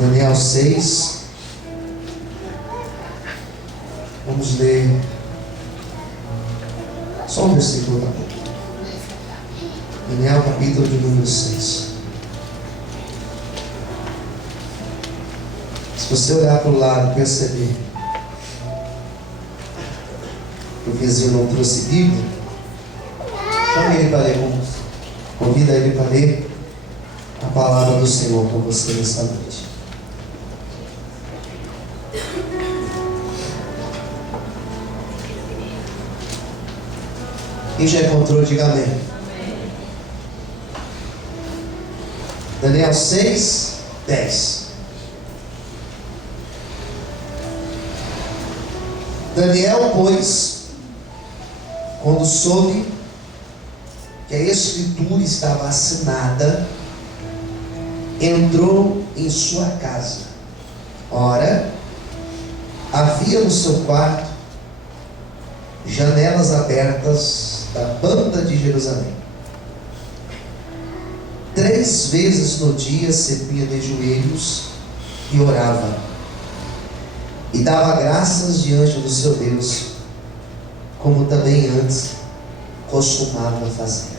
Daniel 6. Vamos ler só um versículo da boca. Daniel capítulo de número 6. Se você olhar para o lado e perceber que o vizinho não trouxe Bíblia, chame ele para ler, convida ele para ler a palavra do Senhor com você nessa noite. Quem já encontrou, diga amém. Daniel 6, 10. Daniel, pois, quando soube que a escritura estava assinada, entrou em sua casa. Ora, havia no seu quarto janelas abertas da banda de Jerusalém. 3 vezes no dia se punha de joelhos e orava, e dava graças diante do seu Deus, como também antes costumava fazer.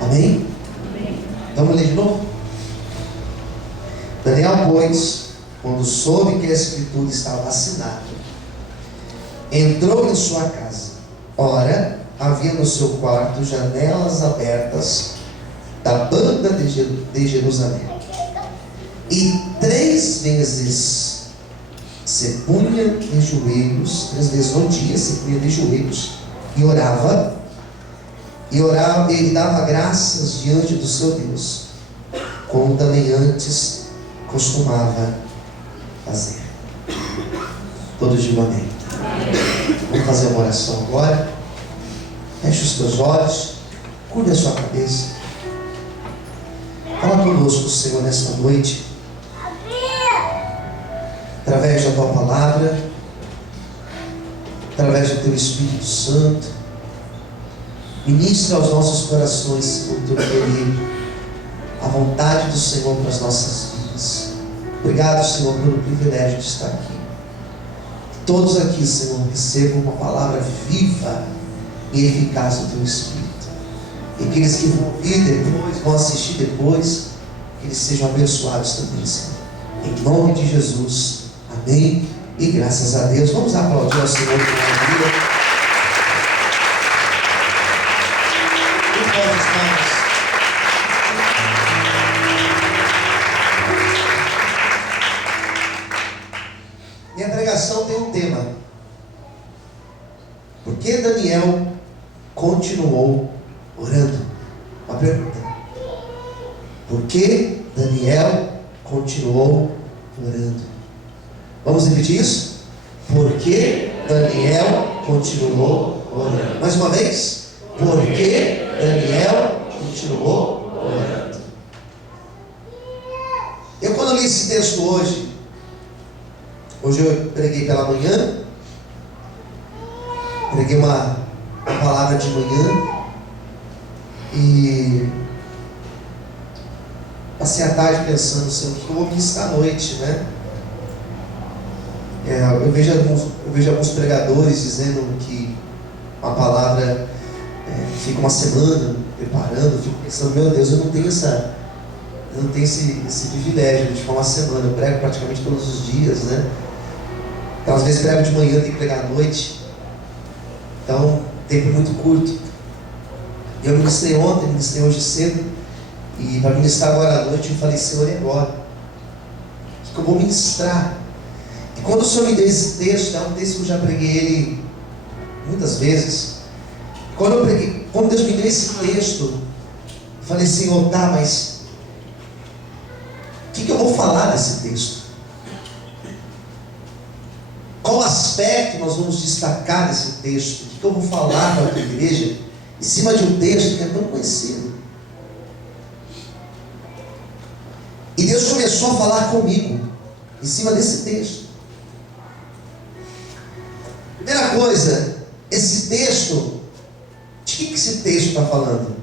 Amém? Amém. Vamos ler de novo? Daniel, pois, quando soube que a escritura estava assinada, entrou em sua casa. Ora, havia no seu quarto janelas abertas da banda de Jerusalém. E 3 vezes se punha de joelhos, 3 vezes no dia se punha de joelhos e orava, e dava graças diante do seu Deus, como também antes costumava fazer. Todos digam amém. Vamos fazer uma oração agora. Feche os teus olhos, curva a sua cabeça. Fala conosco, Senhor, nesta noite, através da tua palavra, através do teu Espírito Santo. Ministra aos nossos corações, Senhor, o teu querer, a vontade do Senhor para as nossas vidas. Obrigado, Senhor, pelo privilégio de estar aqui. Todos aqui, Senhor, recebam uma palavra viva e eficaz do teu Espírito. E aqueles que vão ouvir depois, vão assistir depois, que eles sejam abençoados também, Senhor. Em nome de Jesus. Amém. E graças a Deus. Vamos aplaudir ao Senhor por uma vida. Minha pregação tem um tema. Por que Daniel continuou orando? Uma pergunta. Por que Daniel continuou orando? Vamos repetir isso? Por que Daniel continuou orando? Mais uma vez. Por que Daniel continuou orando? Eu, quando li esse texto hoje eu preguei pela manhã, preguei uma palavra de manhã e passei a tarde pensando, Senhor, o que eu vou ministrar à noite, né? Eu vejo alguns pregadores dizendo que uma palavra fica uma semana preparando, fico pensando, meu Deus, eu não tenho esse privilégio de ficar uma semana. Eu prego praticamente todos os dias, né? Então, às vezes prego de manhã, tenho que pregar à noite. Então, tempo muito curto. E eu ministrei ontem, ministrei hoje cedo. E para ministrar agora à noite, eu falei, Senhor, e agora? O que eu vou ministrar? E quando o Senhor me deu esse texto, é um texto que eu já preguei ele muitas vezes. Quando Deus me deu esse texto, eu falei, Senhor, tá, mas o que eu vou falar desse texto? Qual aspecto nós vamos destacar desse texto? O que eu vou falar para a igreja em cima de um texto que é tão conhecido? E Deus começou a falar comigo em cima desse texto. Primeira coisa, esse texto, de que esse texto está falando?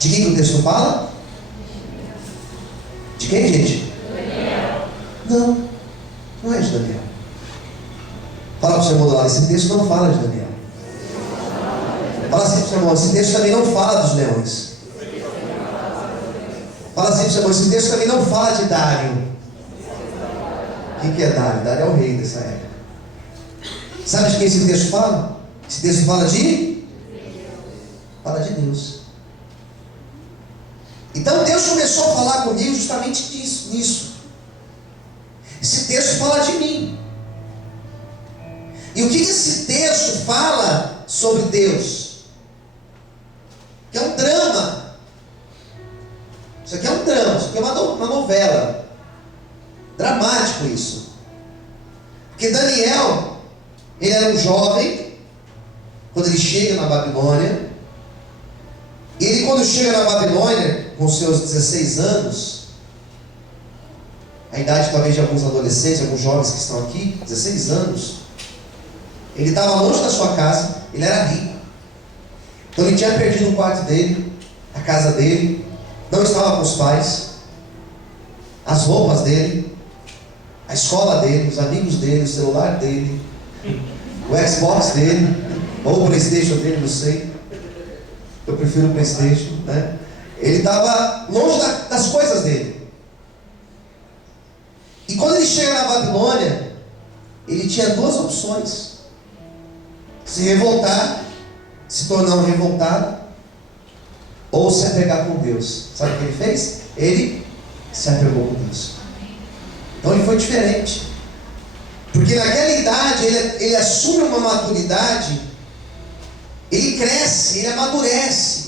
De que o texto fala? De quem, gente? Daniel. Não, não é de Daniel. Fala para o seu irmão do lado, esse texto não fala de Daniel. Fala assim para o seu irmão, esse texto também não fala dos leões. Fala assim para o seu irmão, esse texto também não fala de Dário. Quem que é Dário? Dário é o rei dessa época. Sabe de quem esse texto fala? Esse texto fala de? Fala de Deus. Então Deus começou a falar comigo justamente nisso. Esse texto fala de mim. E o que esse texto fala sobre Deus? Que é um drama. Isso aqui é um drama, isso aqui é uma novela. Dramático isso. Porque Daniel, ele era um jovem, quando ele chega na Babilônia. E ele, quando chega na Babilônia, com seus 16 anos, a idade talvez de alguns adolescentes, alguns jovens que estão aqui, 16 anos, ele estava longe da sua casa, ele era rico. Então ele tinha perdido o quarto dele, a casa dele, não estava com os pais, as roupas dele, a escola dele, os amigos dele, o celular dele, o Xbox dele, ou o PlayStation dele, não sei. Eu prefiro o PlayStation, né? Ele estava longe das coisas dele. E quando ele chega na Babilônia, ele tinha duas opções: se revoltar, se tornar um revoltado, ou se apegar com Deus. Sabe o que ele fez? Ele se apegou com Deus. Então ele foi diferente. Porque naquela idade ele assume uma maturidade, ele cresce, ele amadurece.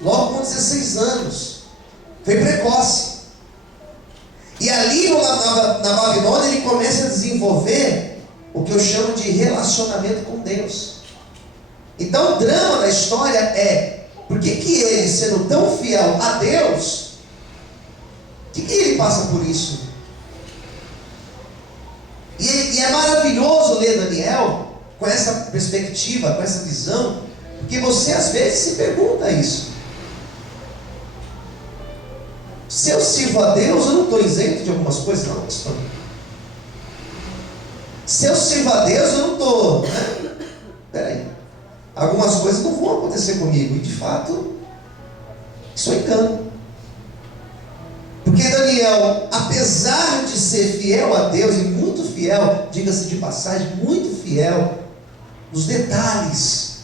Logo com 16 anos. Foi precoce. E ali na Babilônia ele começa a desenvolver o que eu chamo de relacionamento com Deus. Então o drama da história é: por que ele, sendo tão fiel a Deus, que ele passa por isso? E é maravilhoso ler Daniel com essa perspectiva, com essa visão, porque você às vezes se pergunta isso. Se eu sirvo a Deus, eu não estou isento de algumas coisas? Não, estou. Se eu sirvo a Deus, eu não estou. Peraí. Algumas coisas não vão acontecer comigo. E de fato, isso é engano. Porque Daniel, apesar de ser fiel a Deus, e muito fiel, diga-se de passagem, muito fiel nos detalhes,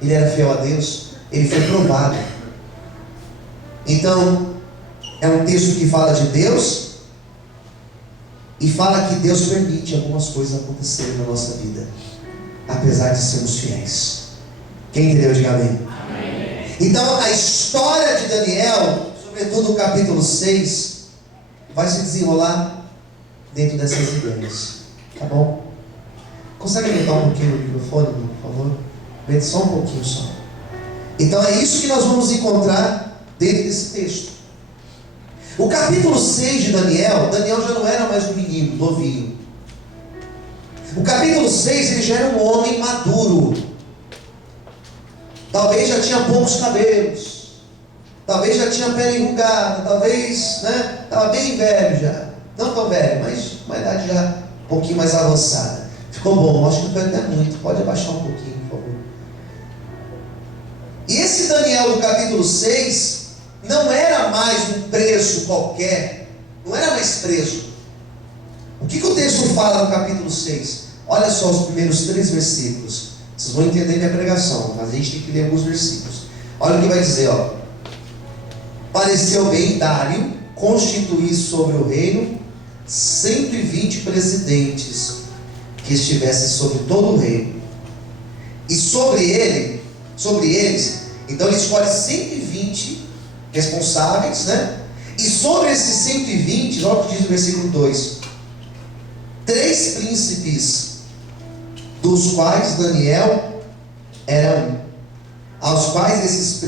ele era fiel a Deus, ele foi provado. Então, é um texto que fala de Deus e fala que Deus permite algumas coisas acontecerem na nossa vida, apesar de sermos fiéis. Quem entendeu, diga amém. Amém. Então a história de Daniel, sobretudo o capítulo 6, vai se desenrolar dentro dessas ideias. Tá bom? Consegue aumentar um pouquinho o microfone, por favor? Aumente só um pouquinho só. Então é isso que nós vamos encontrar dentro desse texto. O capítulo 6 de Daniel já não era mais um menino, novinho. O capítulo 6, ele já era um homem maduro. Talvez já tinha poucos cabelos. Talvez já tinha pele enrugada. Talvez, estava bem velho já. Não tão velho, mas uma idade já um pouquinho mais avançada. Ficou bom, acho que não foi até muito. Pode abaixar um pouquinho, por favor. E esse Daniel do capítulo 6 não era mais um preso qualquer. Não era mais preso. O que o texto fala no capítulo 6? Olha só os primeiros 3 versículos. Vocês vão entender minha pregação, mas a gente tem que ler alguns versículos. Olha o que vai dizer, ó. Pareceu bem Dário constituir sobre o reino 120 presidentes que estivessem sobre todo o reino. E sobre eles, então ele escolhe 120 responsáveis, E sobre esses 120, olha o que diz o versículo 2: 3 príncipes, dos quais Daniel era um, aos quais esses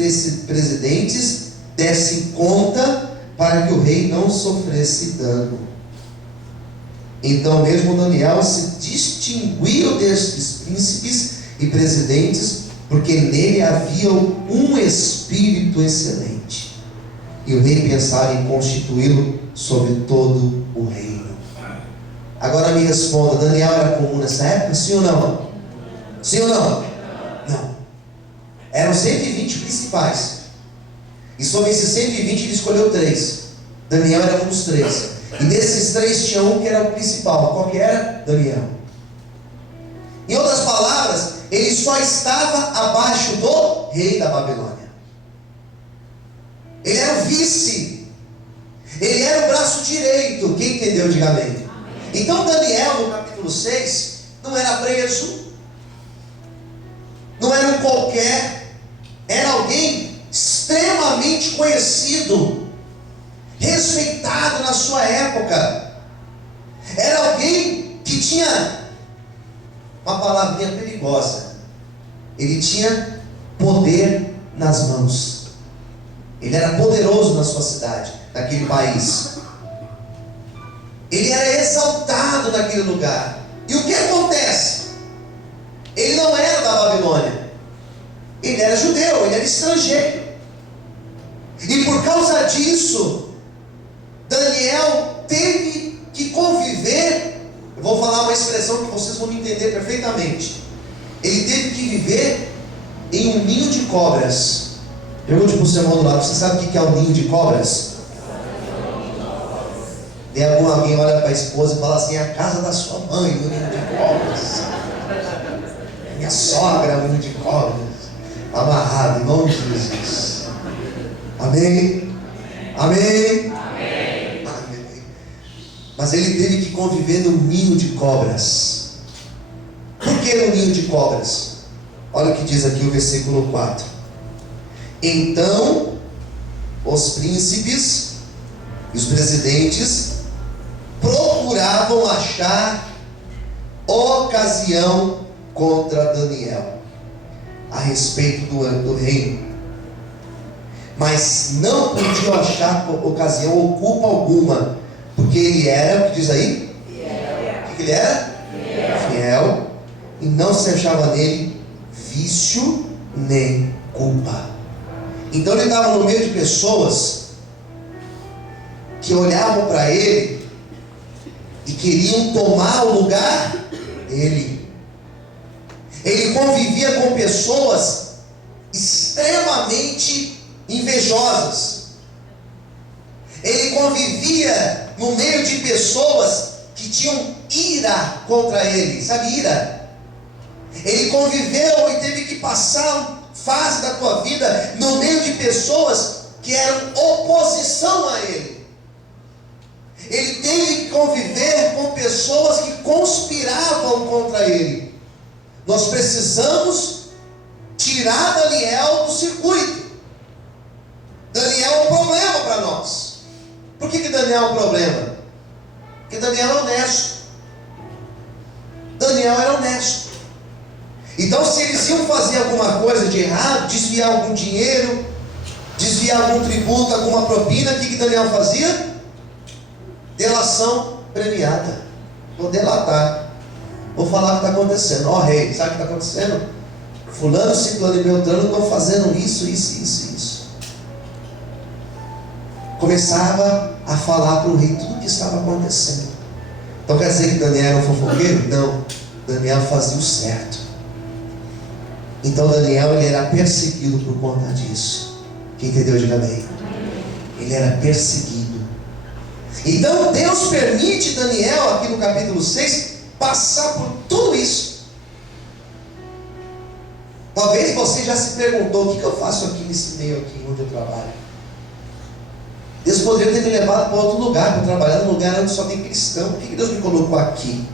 presidentes dessem conta para que o rei não sofresse dano. Então mesmo Daniel se distinguiu destes príncipes e presidentes, porque nele havia um espírito excelente. E o rei pensava em constituí-lo sobre todo o reino. Agora me responda, Daniel era comum nessa época? Sim ou não? Sim ou não? Não. Eram 120 principais. E sobre esses 120 ele escolheu 3. Daniel era um dos 3. E desses 3 tinha um que era o principal. Qual que era? Daniel. Em outras palavras, ele só estava abaixo do rei da Babilônia. Ele era o vice. Ele era o braço direito. Quem entendeu, diga amém. Então Daniel, no capítulo 6, não era preso, não era um qualquer, era alguém extremamente conhecido, respeitado na sua época. Era alguém que tinha uma palavrinha perigosa. Ele tinha poder nas mãos. Ele era poderoso na sua cidade, naquele país. Ele era exaltado naquele lugar. E o que acontece? Ele não era da Babilônia. Ele era judeu, ele era estrangeiro. E por causa disso, Daniel teve que conviver. Eu vou falar uma expressão que vocês vão entender perfeitamente. Ele teve que viver em um ninho de cobras. Pergunte para o seu irmão do lado: você sabe o que é o ninho de cobras? Tem alguém olha para a esposa e fala assim: a casa da sua mãe, o ninho de cobras. Minha sogra, o ninho de cobras. Amarrado em nome de Jesus. Amém? Amém? Amém? Amém. Mas ele teve que conviver no ninho de cobras. Por que no ninho de cobras? Olha o que diz aqui o versículo 4. Então os príncipes e os presidentes procuravam achar ocasião contra Daniel a respeito do reino, mas não podiam achar ocasião ou culpa alguma, porque ele era, o que diz aí? O que ele era? Fiel, e não se achava nele vício nem culpa. Então ele estava no meio de pessoas que olhavam para ele e queriam tomar o lugar dele. Ele convivia com pessoas extremamente invejosas. Ele convivia no meio de pessoas que tinham ira contra ele. Sabe, ira? Ele conviveu e teve que passar fase da tua vida no meio de pessoas que eram oposição a ele. Ele teve que conviver com pessoas que conspiravam contra ele. Nós precisamos tirar Daniel do circuito. Daniel é um problema para nós. Por que Daniel é um problema? Porque Daniel é honesto. Daniel era honesto. Então, se eles iam fazer alguma coisa de errado, desviar algum dinheiro, desviar algum tributo, alguma propina, o que Daniel fazia? Delação premiada. Vou delatar. Vou falar o que está acontecendo. Ó rei, sabe o que está acontecendo? Fulano, ciclano e beltrano estão fazendo isso. Começava a falar para o rei tudo o que estava acontecendo. Então quer dizer que Daniel era um fofoqueiro? Não. Daniel fazia o certo. Então Daniel, ele era perseguido por conta disso. Quem entendeu, diga amém. Ele era perseguido. Então Deus permite Daniel, aqui no capítulo 6, passar por tudo isso. Talvez você já se perguntou: o que eu faço aqui nesse meio aqui onde eu trabalho? Deus poderia ter me levado para outro lugar, para trabalhar num lugar onde só tem cristão. Por que Deus me colocou aqui?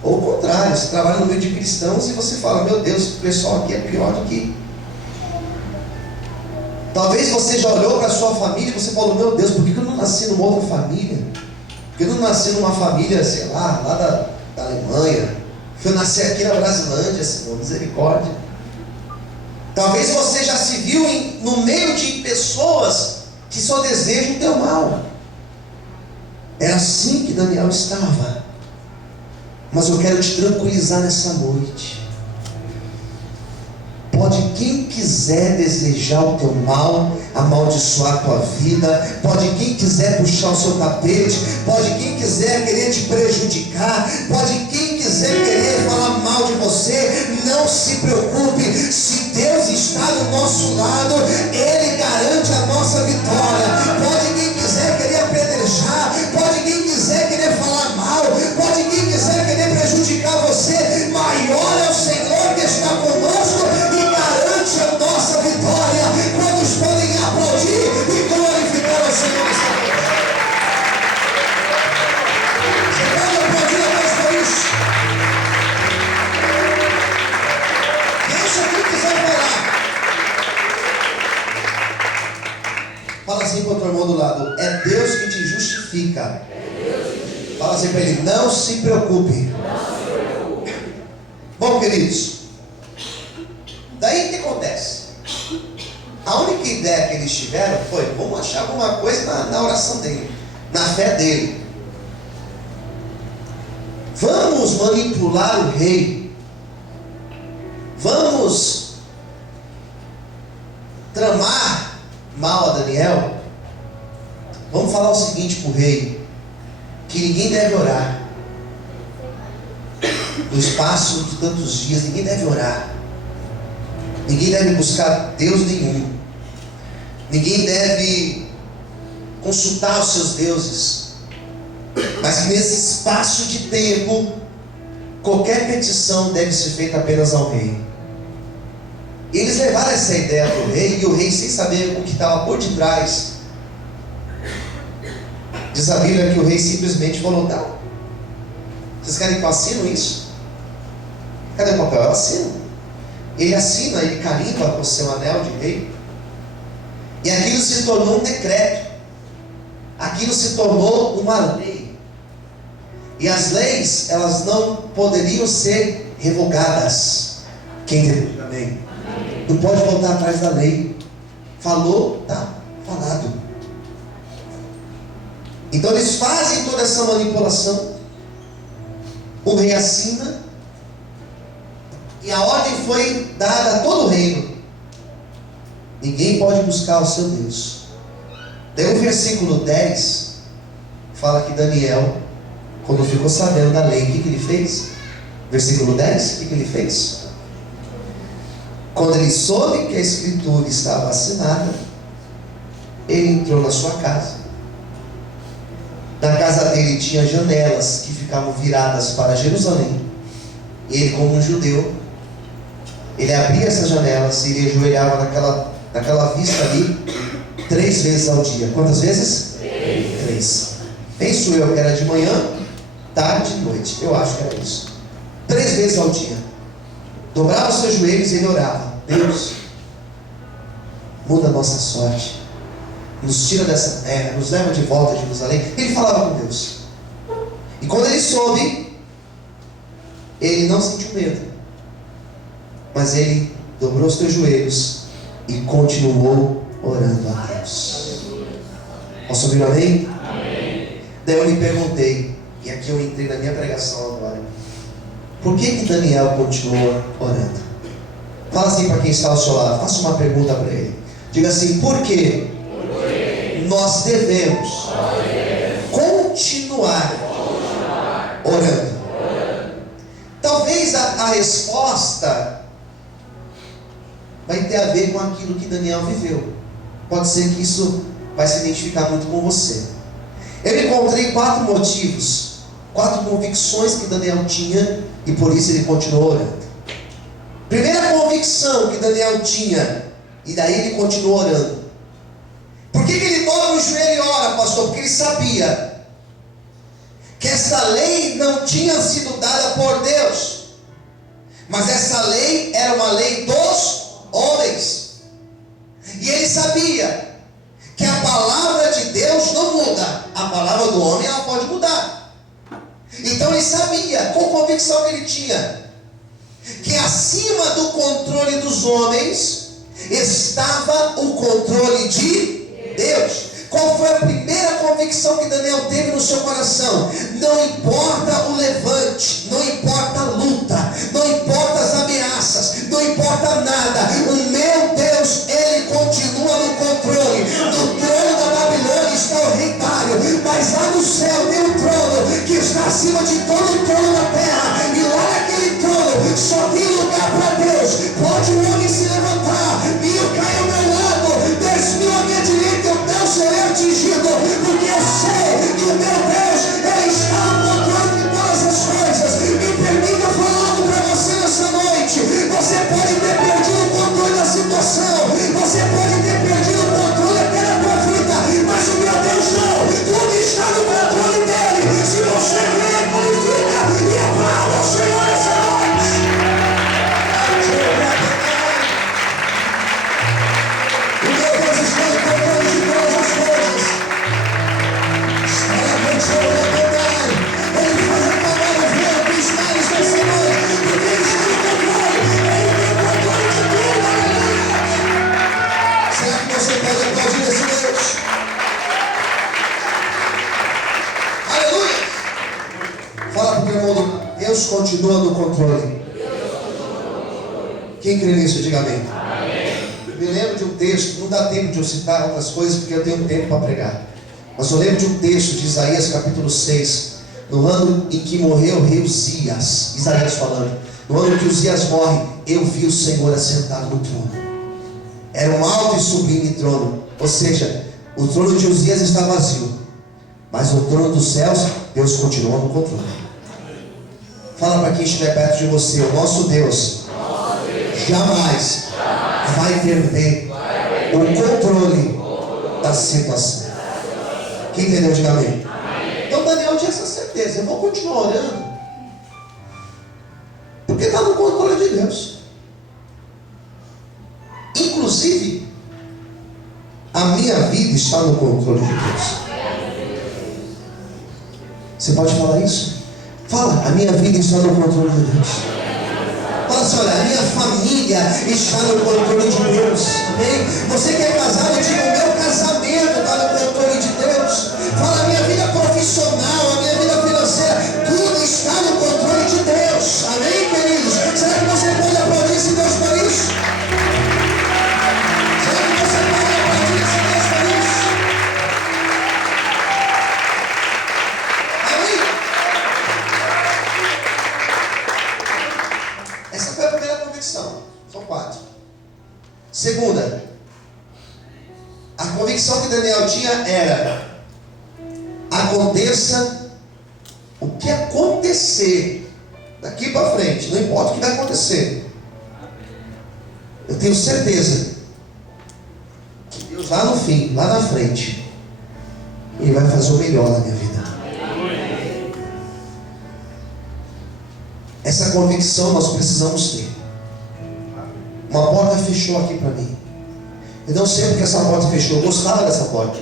Ou o contrário, você trabalha no meio de cristãos e você fala: meu Deus, o pessoal aqui é pior do que... Talvez você já olhou para a sua família e você falou: meu Deus, por que eu não nasci numa outra família? Por que eu não nasci numa família, sei lá da Alemanha? Porque eu nasci aqui na Brasilândia, Senhor, misericórdia. Talvez você já se viu no meio de pessoas que só desejam o teu mal. Era assim que Daniel estava. Mas eu quero te tranquilizar nessa noite. Pode quem quiser desejar o teu mal, amaldiçoar a tua vida, pode quem quiser puxar o seu tapete, pode quem quiser querer te prejudicar, pode quem quiser querer falar mal de você. Não se preocupe, se Deus está do nosso lado, Ele garante a nossa vitória. Pode quem quiser querer apedrejar, pode quem quiser querer falar mal, pode quem quiser querer prejudicar você. Maior é o Senhor que está conosco e garante a nossa vitória. Quantos podem aplaudir e glorificar o Senhor? Você pode aplaudir a Deus por isso? Deixa quem quiser falar. Fala assim para o teu irmão do lado: é Deus que te justifica. Fala assim para ele: não se preocupe. Bom, queridos, daí o que acontece? A única ideia que eles tiveram foi: vamos achar alguma coisa na oração dele, na fé dele. Vamos manipular o rei. Vamos tramar mal a Daniel. Vamos falar o seguinte para o rei: que ninguém deve orar. No espaço de tantos dias, ninguém deve orar. Ninguém deve buscar Deus nenhum. Ninguém deve consultar os seus deuses. Mas que nesse espaço de tempo, qualquer petição deve ser feita apenas ao rei. E eles levaram essa ideia para o rei, e o rei, sem saber o que estava por detrás, diz a Bíblia que o rei simplesmente falou: tá, vocês querem que eu assino isso? Cadê o papel? Eu assino. Ele assina, ele carimba com o seu anel de rei. E aquilo se tornou um decreto. Aquilo se tornou uma lei. E as leis, elas não poderiam ser revogadas. Quem entende? Amém? Não pode voltar atrás da lei. Falou, tá falado. Então eles fazem toda essa manipulação. O rei assina. E a ordem foi dada a todo o reino: ninguém pode buscar o seu Deus. Daí o versículo 10 fala que Daniel, quando ficou sabendo da lei, o que ele fez? Versículo 10, o que ele fez? Quando ele soube que a escritura estava assinada, ele entrou na sua casa. Na casa dele tinha janelas que ficavam viradas para Jerusalém. Ele, como um judeu, ele abria essas janelas e ele ajoelhava naquela vista ali 3 vezes ao dia. Quantas vezes? 3. Penso eu que era de manhã, tarde e noite. Eu acho que era isso. 3 vezes ao dia. Dobrava os seus joelhos e ele orava: Deus, muda a nossa sorte, nos tira dessa terra, nos leva de volta a Jerusalém. Ele falava com Deus. E quando ele soube, ele não sentiu medo, mas ele dobrou os seus joelhos e continuou orando a Deus. Posso ouvir amém? Amém. Daí eu me perguntei, e aqui eu entrei na minha pregação agora: por que Daniel continuou orando? Fala assim para quem está ao seu lado, faça uma pergunta para ele. Diga assim: por que nós devemos continuar orando? Talvez a resposta vai ter a ver com aquilo que Daniel viveu. Pode ser que isso vai se identificar muito com você. Eu encontrei 4 motivos, 4 convicções que Daniel tinha, e por isso ele continuou orando. Primeira convicção que Daniel tinha, e daí ele continuou orando. Por que ele dobra o joelho e ora, pastor? Porque ele sabia que essa lei não tinha sido dada por Deus, mas essa lei era uma lei dos homens. E ele sabia que a palavra de Deus não muda, a palavra do homem ela pode mudar. Então ele sabia, com convicção que ele tinha, que acima do controle dos homens estava o controle de Deus. Qual foi a primeira convicção que Daniel teve no seu coração? Não importa o levante, não importa a luta, não importa as ameaças, não importa nada, o continua no controle. Quem crê nisso, diga amém. Eu me lembro de um texto, não dá tempo de eu citar outras coisas, porque eu tenho tempo para pregar. Mas eu lembro de um texto de Isaías capítulo 6, no ano em que morreu o rei Uzias, Isaías falando, no ano em que Uzias morre, eu vi o Senhor assentado no trono. Era um alto e sublime trono, ou seja, o trono de Uzias está vazio, mas o trono dos céus, Deus continua no controle. Fala para quem estiver perto de você, o nosso Deus jamais vai perder o controle da situação. Quem entendeu, diga amém. Então Daniel tinha essa certeza, eu vou continuar orando, porque está no controle de Deus. Inclusive, a minha vida está no controle de Deus. Você pode falar isso? Fala, a minha vida está no controle de Deus. Fala assim, olha, a minha família está no controle de Deus. Amém? Você que é casado, diga, o meu casamento está no controle de Deus. Fala, a minha vida profissional, a minha vida financeira, tudo está no controle de Deus. Amém, queridos? Será que você pode aplaudir esse Deus por isso? Será que você pode aplaudir esse Deus por isso? Amém? Essa foi a primeira convicção. São 4. Segunda, a convicção que Daniel tinha era: aconteça o que acontecer daqui para frente, não importa o que vai acontecer, eu tenho certeza que Deus lá no fim, lá na frente, Ele vai fazer o melhor na minha vida. Essa convicção nós precisamos ter. Uma porta fechou aqui para mim. Eu não sei porque essa porta fechou, eu gostava dessa porta.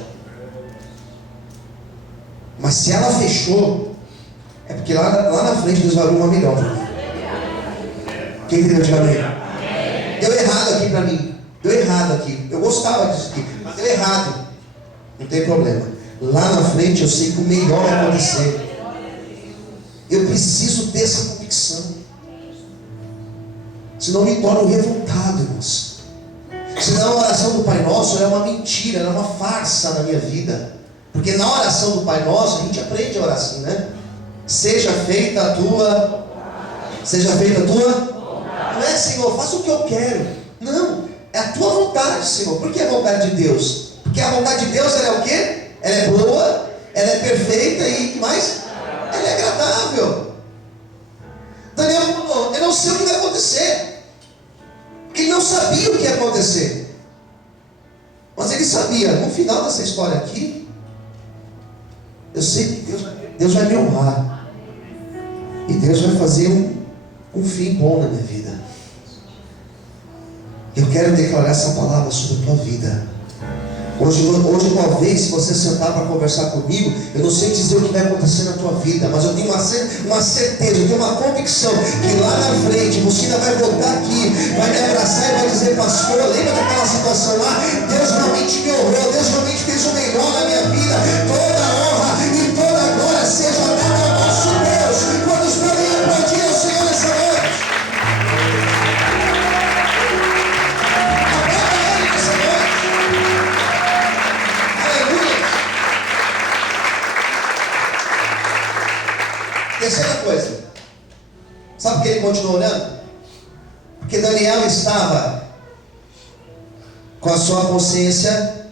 Mas se ela fechou, é porque lá na frente Deus vai abrir uma melhor para mim. Quem entendeu? Diga amém. Deu errado aqui para mim. Deu errado aqui. Eu gostava disso aqui, mas deu errado. Não tem problema. Lá na frente eu sei que o melhor vai acontecer. Eu preciso ter essa convicção. Senão me torno revoltado, irmãos. Senão a oração do Pai Nosso é uma mentira, é uma farsa na minha vida. Porque na oração do Pai Nosso a gente aprende a orar assim, né? Seja feita a tua. Não é, Senhor, faça o que eu quero. Não, é a tua vontade, Senhor. Por que a vontade de Deus? Porque a vontade de Deus, ela é o quê? Ela é boa, ela é perfeita e mais, ela é agradável. Daniel falou, eu não sei o que vai acontecer. Ele não sabia o que ia acontecer. Mas ele sabia, no final dessa história aqui, eu sei que Deus vai me honrar. E Deus vai fazer um fim bom na minha vida. Eu quero declarar essa palavra sobre a tua vida. Hoje talvez, se você sentar para conversar comigo, eu não sei dizer o que vai acontecer na tua vida, mas eu tenho uma certeza, eu tenho uma convicção que lá na frente você ainda vai voltar aqui, vai me abraçar e vai dizer, pastor, lembra daquela situação lá? Deus realmente me honrou, Deus realmente fez o melhor na minha vida. Toda a honra e toda a glória seja dada ao nosso Deus. Quantos podem aplaudir ao Senhor nessa noite? Aplauda Ele nessa noite. Terceira coisa, sabe por que ele continuou orando? Porque Daniel estava com a sua consciência.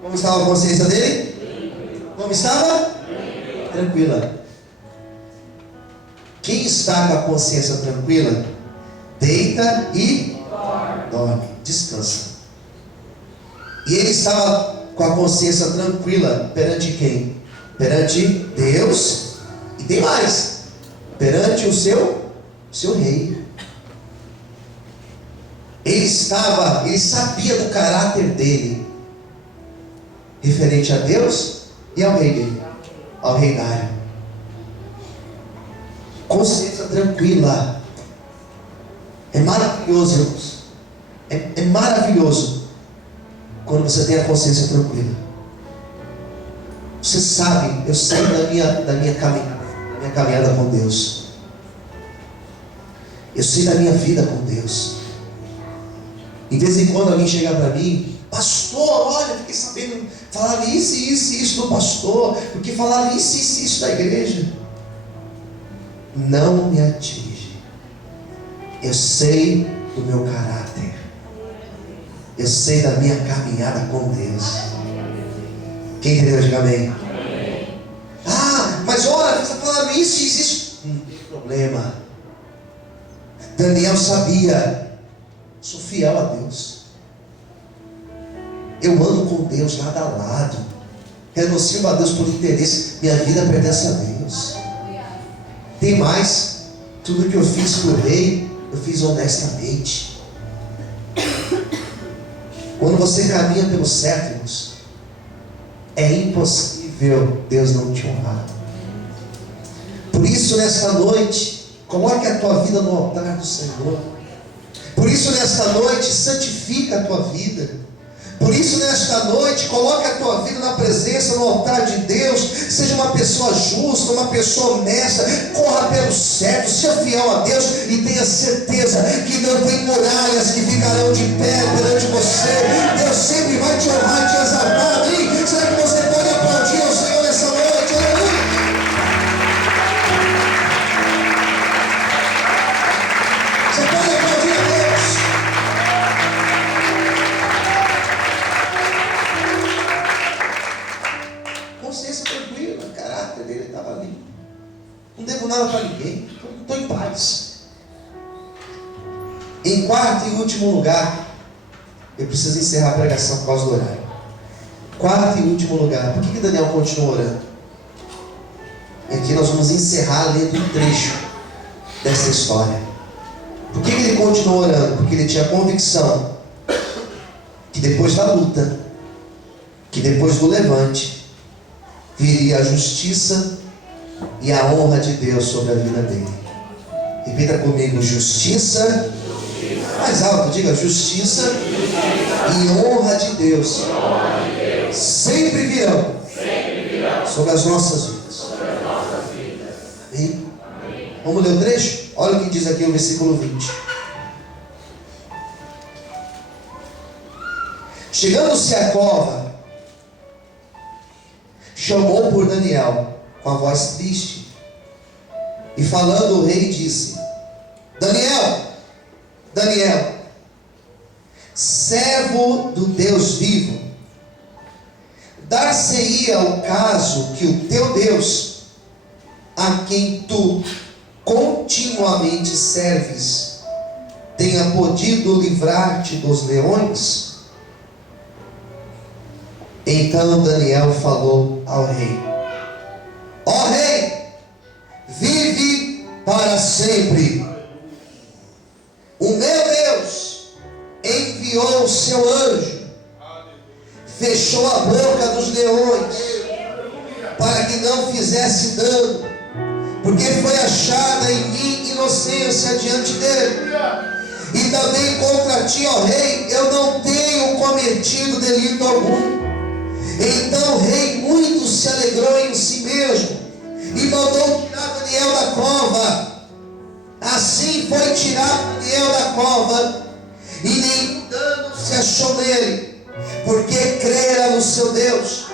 Como estava a consciência dele? Como estava? Tranquila. Quem está com a consciência tranquila, deita e dorme, descansa. E ele estava com a consciência tranquila perante quem? Perante Deus, e tem mais, perante o seu rei. Ele sabia do caráter dele, referente a Deus e ao rei dele, ao rei Dário. Consciência tranquila. É maravilhoso, irmãos. É maravilhoso quando você tem a consciência tranquila. Você sabe, eu sei da minha caminhada, minha caminhada com Deus. Eu sei da minha vida com Deus. De vez em quando alguém chega para mim: pastor, olha, fiquei sabendo, falaram isso, isso e isso do pastor, porque falaram isso, isso e isso da igreja. Não me atinge. Eu sei do meu caráter. Eu sei da minha caminhada com Deus. Quem entendeu, diga amém. Ah, mas olha, você está falando isso, isso, isso. Não tem problema. Daniel sabia: sou fiel a Deus. Eu ando com Deus lado a lado. Renuncio a Deus por interesse. Minha vida pertence a Deus. Tem mais. Tudo que eu fiz por rei, eu fiz honestamente. Quando você caminha pelo certo, irmãos, é impossível Deus não te honrar. Por isso, nesta noite, coloque a tua vida no altar do Senhor. Por isso, nesta noite, santifica a tua vida. Por isso, nesta noite, coloque a tua vida na presença, no altar de Deus. Seja uma pessoa justa, uma pessoa honesta. Corra pelo certo, seja fiel a Deus e tenha certeza que não tem muralhas que ficarão de pé perante você. Deus sempre vai te honrar, te exaltar. Amém? Será que você pode aplaudir ao Senhor nessa noite? Aleluia! Você pode aplaudir a Deus? Consciência tranquila, o caráter dele estava limpo. Não devo nada para ninguém, estou em paz. Em quarto e último lugar, eu preciso encerrar a pregação por causa do horário. Quarto e último lugar, por que Daniel continua orando? E aqui nós vamos encerrar lendo um trecho dessa história. Por que ele continuou orando? Porque ele tinha convicção que depois da luta, que depois do levante, viria a justiça e a honra de Deus sobre a vida dele. Repita comigo: justiça. Mais alto, diga: justiça e honra de Deus sempre virão sobre as nossas vidas. Amém? Vamos ler o trecho? Olha o que diz aqui o versículo 20. Chegando-se à cova, chamou por Daniel com a voz triste, e falando o rei disse: Daniel, Daniel, servo do Deus vivo, dar-se-ia o caso que o teu Deus, a quem tu continuamente serves, tenha podido livrar-te dos leões? Então Daniel falou ao rei: ó rei, vive para sempre. O meu Deus enviou o seu anjo, fechou a boca dos leões, para que não fizesse dano, porque foi achada em mim inocência diante dele. E também contra ti, ó rei, eu não tenho cometido delito algum. Então o rei muito se alegrou em si mesmo e mandou tirar Daniel da cova. Assim foi tirado Daniel da cova, e nenhum dano se achou nele, porque crera no seu Deus.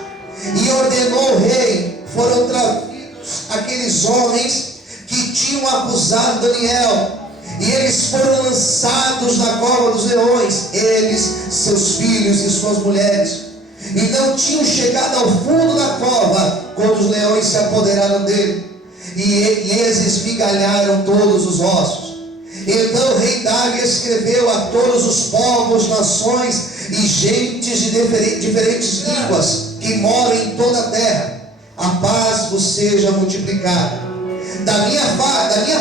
E ordenou o rei, foram trazidos aqueles homens que tinham acusado Daniel, e eles foram lançados na cova dos leões, eles, seus filhos e suas mulheres. E não tinham chegado ao fundo da cova quando os leões se apoderaram dele, e eles esmigalharam todos os ossos. Então o rei Dário escreveu a todos os povos, nações e gentes de diferentes línguas que moram em toda a terra: a paz vos seja multiplicada. Da minha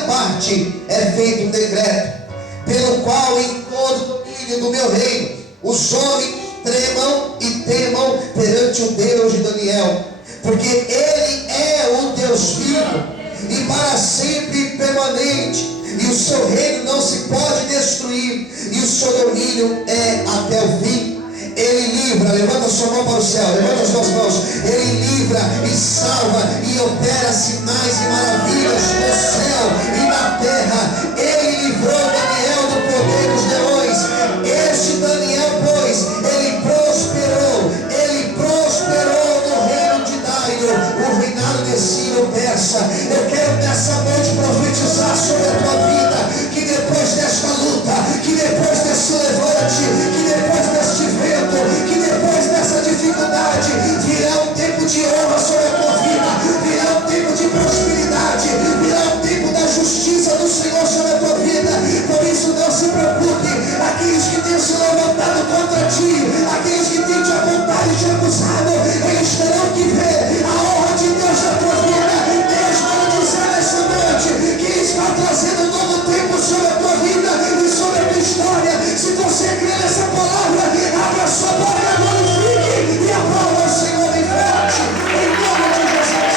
parte é feito um decreto, pelo qual em todo o domínio do meu reino os homens tremam e temam perante o Deus de Daniel, porque ele é o Deus vivo e para sempre permanente, e o seu reino não se pode destruir, e o seu domínio é até o fim. Ele livra, levanta a sua mão para o céu, levanta as suas mãos. Ele livra e salva e opera sinais e maravilhas no céu e na terra. Ele livrou Daniel do poder dos leões. Este Daniel, pois, ele prosperou no reino de Dario, o reinado de Ciro Persa. Eu quero nessa noite profetizar sobre a tua vida, que depois desta luta, que depois desse levante, que depois deste vento, que depois dessa dificuldade, virá um tempo de honra sobre a tua vida, virá um tempo de prosperidade, virá um tempo da justiça do Senhor sobre a tua vida. Por isso não se preocupe, aqueles que têm se levantado contra ti, aqueles que têm te apontado e te acusado, eles terão que ver a honra de Deus na tua vida. Deus quer dizer nessa noite que Ele está trazendo um novo tempo sobre a tua vida e sobre a tua história. Se você crê nessa palavra, abra a sua boca, glorifique e aplauda o Senhor bem forte, em nome de Jesus.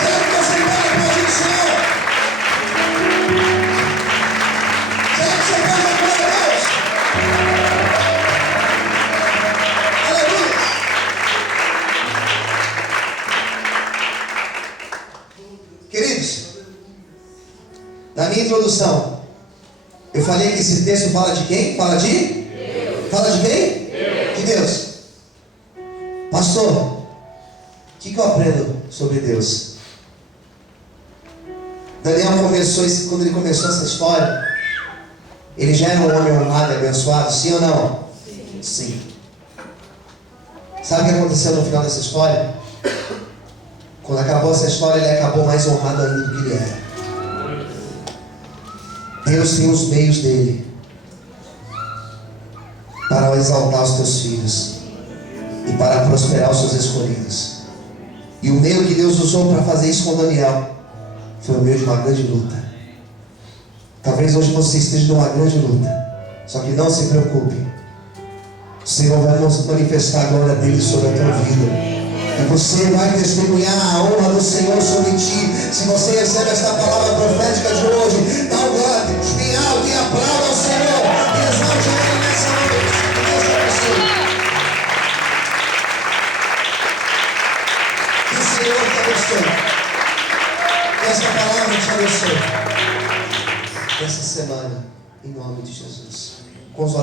Será que você pode aplaudir o Senhor? Será que você pode aplaudir a Deus? Aleluia! Queridos, na minha introdução, eu falei que esse texto fala de quem? Fala de? Deus. Fala de quem? Deus. De Deus. Pastor, o que eu aprendo sobre Deus? Daniel começou, quando ele começou essa história, ele já era um homem honrado e abençoado, sim ou não? Sim. Sabe o que aconteceu no final dessa história? Quando acabou essa história, ele acabou mais honrado ainda do que ele era. Deus tem os meios dele para exaltar os teus filhos e para prosperar os seus escolhidos. E o meio que Deus usou para fazer isso com Daniel foi o meio de uma grande luta. Talvez hoje você esteja numa grande luta, só que não se preocupe, o Senhor vai manifestar a glória dele sobre a tua vida. E você vai testemunhar a honra do Senhor sobre ti. Se você recebe esta palavra profética de hoje, dá um glória bem alto e aplauda ao Senhor e exalte a Ele nessa noite. Deus te abençoe. Que o Senhor te abençoe. Que esta palavra te abençoe essa semana, em nome de Jesus. Com os